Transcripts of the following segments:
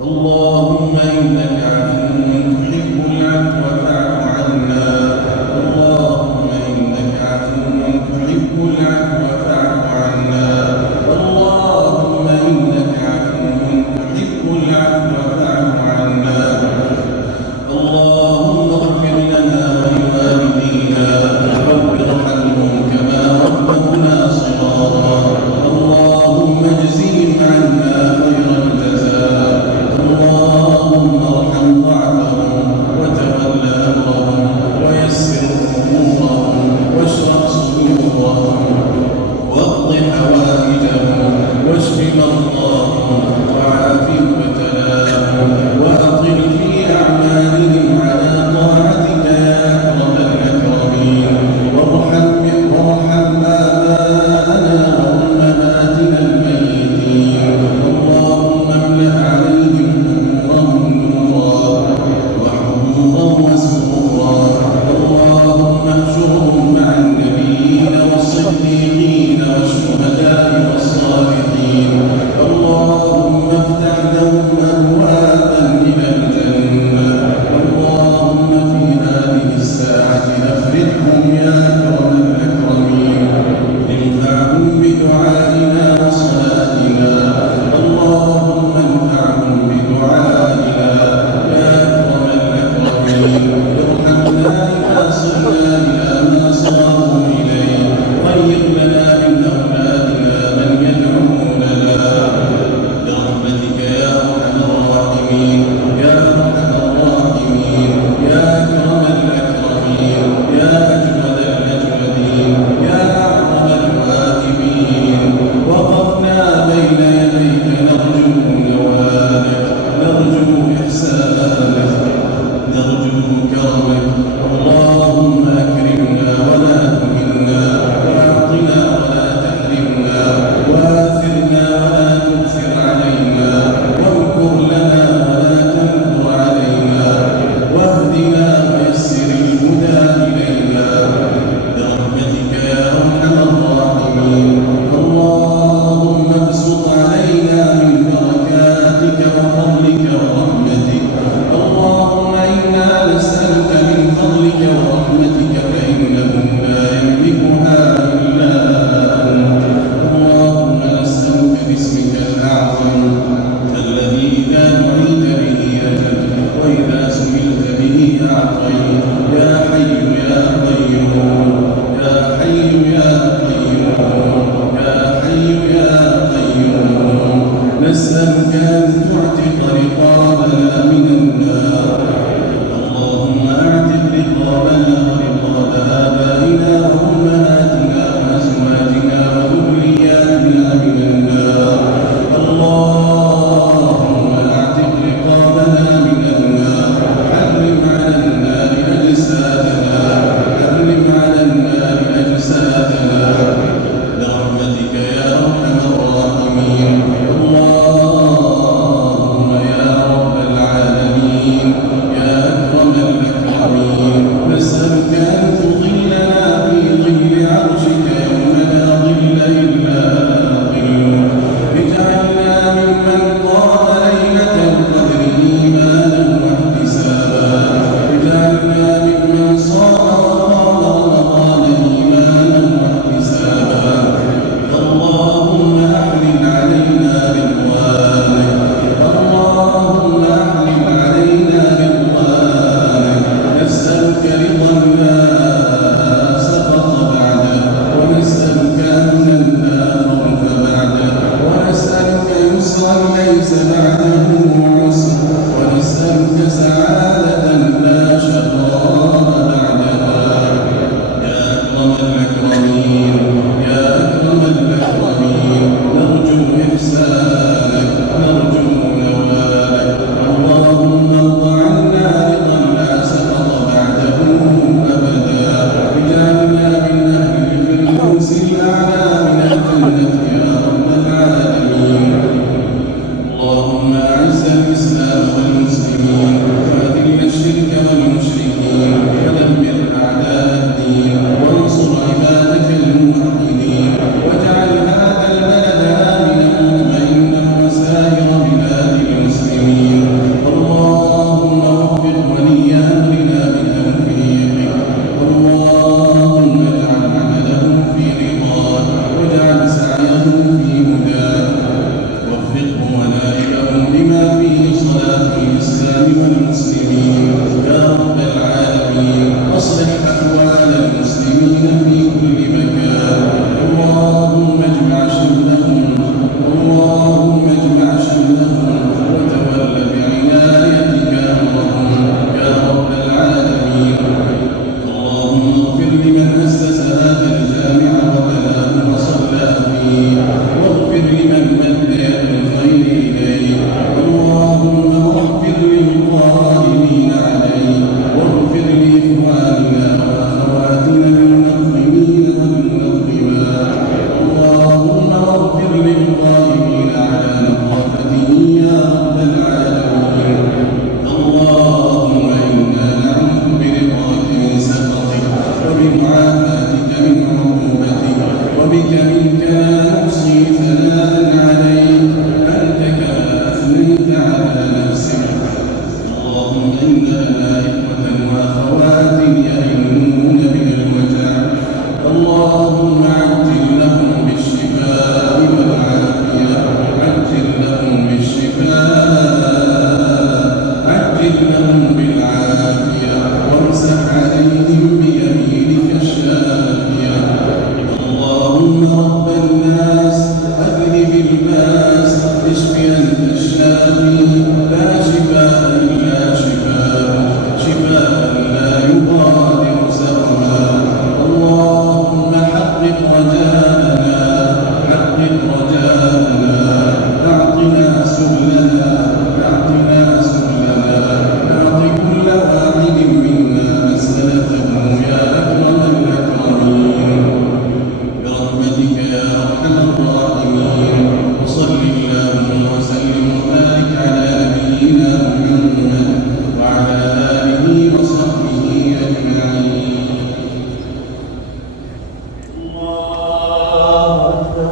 اللهم إنك عفو تحب العفو فاعف عنا. اللهم إنك عفو تحب العفو فاعف عنا. اللهم إنك عفو تحب العفو فاعف عنا. اللهم اغفر لنا ولوالدينا رب ارحمهم كما ربونا صغارا. اللهم اجزهم عنا خير الجزاء. اللهم ارحم ضعفهم وتول امرهم ويسر امورهم واشرح صدورهم واقض حوائجهم واشف مرضاهم وعاف مبتلاهم واطل في اعمالهم على طاعتك يا اكرم الاكرمين. وارحم اباءنا وامهاتنا الميتين. اللهم املا عليهم نورهم نورا وحظا وسرورا. اللهم احشرهم مع النبيين والصديقين والشهداء والصالحين. اللهم افتح لهم ابوابا الى الجنه. اللهم في هذه الساعه افرحهم يا اكرم الاكرمين. انفعهم بدعائنا وصلاتنا. اللهم انفعهم بدعائنا يا اكرم الاكرمين. ارحمنا اذا صرنا الى ما صاروا اليه. طيب لنا من اولادنا من يدعون لنا برحمتك يا ارحم الراحمين. يا ارحم الراحمين. يا اكرم الاكرمين. يا اجود الاجودين. يا اعظم الواهبين. وقفنا بين يديك نرجو نوالك. نرجو احسانك. نرجو كرمك. اللهم اكرمنا ولا تهنا. واعطنا ولا تحرمنا. واثرنا ولا تؤثر علينا. وامكر لنا ولا تمكر علينا. واهدنا ويسر الهدى الينا برحمتك يا ارحم الراحمين. اللهم ابسط علينا من بركاتك وفضلك ورحمتك. اللهم انا نسالك من فضلك ورحمتك فانهم لا يملكها الا انت. اللهم نسالك باسمك الاعظم الذي اذا دعيت به اجبت واذا سئلت به اعطيت. يا حي يا قيوم. يا حي يا قيوم. يا حي يا قيوم. نسالك ان تعتق رقابنا من النار. اللهم اعتق رقابنا ورقاب ابائنا وامهاتنا وازواجنا وذرياتنا من النار. اللهم اعتق رقابنا من النار. حرم على النار اجسادنا. حرم على النار اجسادنا برحمتك يا ارحم الراحمين. اللهم يا رب العالمين يا اكرم الاكرمين نسالك ان تظلنا في ظل عرشك يوم لا ظل الا ظلك. اجعلنا ممن قام ليله القدر ايمانا واحتسابا. اجعلنا ممن صام وقام رمضان ايمانا واحتسابا. اللهم احلل علينا رضوانك. اللهم احلل علينا رضوانك. نسألك رضا لا سخط بعده. ونسألك أمنا لا خوف بعده. ونسألك يسرا ليس بعده عسر. ونسألك سعادة لا شقاء بعدها يا أكرم الأكرمين. يا أكرم الأكرمين نرجو إحسانك. نرجو نوالك. اللهم ارض عنا رضا لا سقط بعده أبدا. اجعلنا من أهل الفردوس الأعلى من الجنة يا رب العالمين. اللهم أعز الإسلام والمسلمين وأذل الشرك والمشركين ودمر أعداء الدين وانصر عبادك الموحدين. واجعل هذا البلد آمنا مطمئنا وسائر بلاد المسلمين. والمسلمين يا رب العالمين. أصلح أحوال المسلمين في كل مكان. اللهم اجمع شملهم وتول بعنايتك أمرهم يا رب العالمين. اللهم اغفر لمن أسس هذا الجامع وبناه وصلى فيه، واغفر لمن مد يد الخير إليه. اللهم اغفر للقائمين عليه، واغفر لإخواننا وأخواتنا المنظمين والمنظمات. اللهم اغفر للقائمين على نظافته يا رب العالمين. اللهم إنا نعوذ برضاك من سخطك وبمعافاتك من عقوبتك، وبك منك لا نحصي ثناء عليك أنت كما أثنيت على نفسك. اللهم إنا لنا إخوة وأخوات يئنون من الوجع، اللهم عجل لهم بالشفاء والعافية، عجل لهم بالعافية، وامسح عليهم بيمينك الشافية. اللهم رب الناس أذهب الباس، اشف أنت الشافي، لا شفاء إلا شفاء لا يغادر سقما. اللهم حقق رجاءنا، أعطنا سبلنا، أعط كل واحد منا مسألته يا أكرم الأكرمين برحمتك يا أرحم الراحمين. وصل اللهم وسلم وبارك على نبينا محمد وعلى آله وصحبه أجمعين. الله أكبر.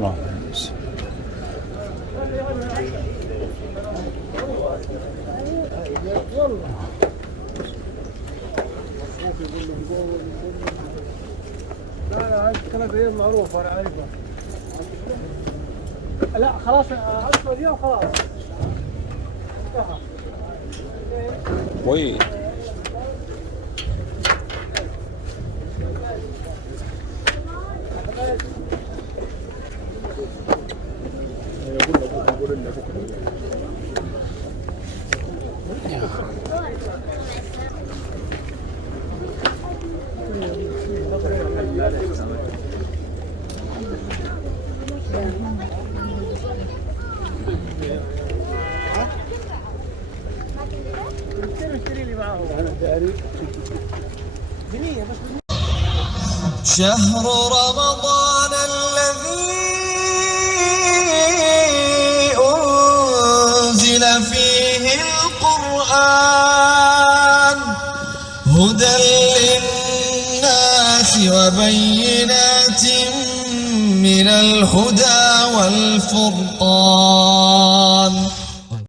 الله. لا عايز كلام ايه معروف انا عارفه. لا خلاص عارفه دي وخلاص انتهى. وي شهر رمضان الذي أنزل فيه القرآن هدى للناس وبينات من الهدى والفرقان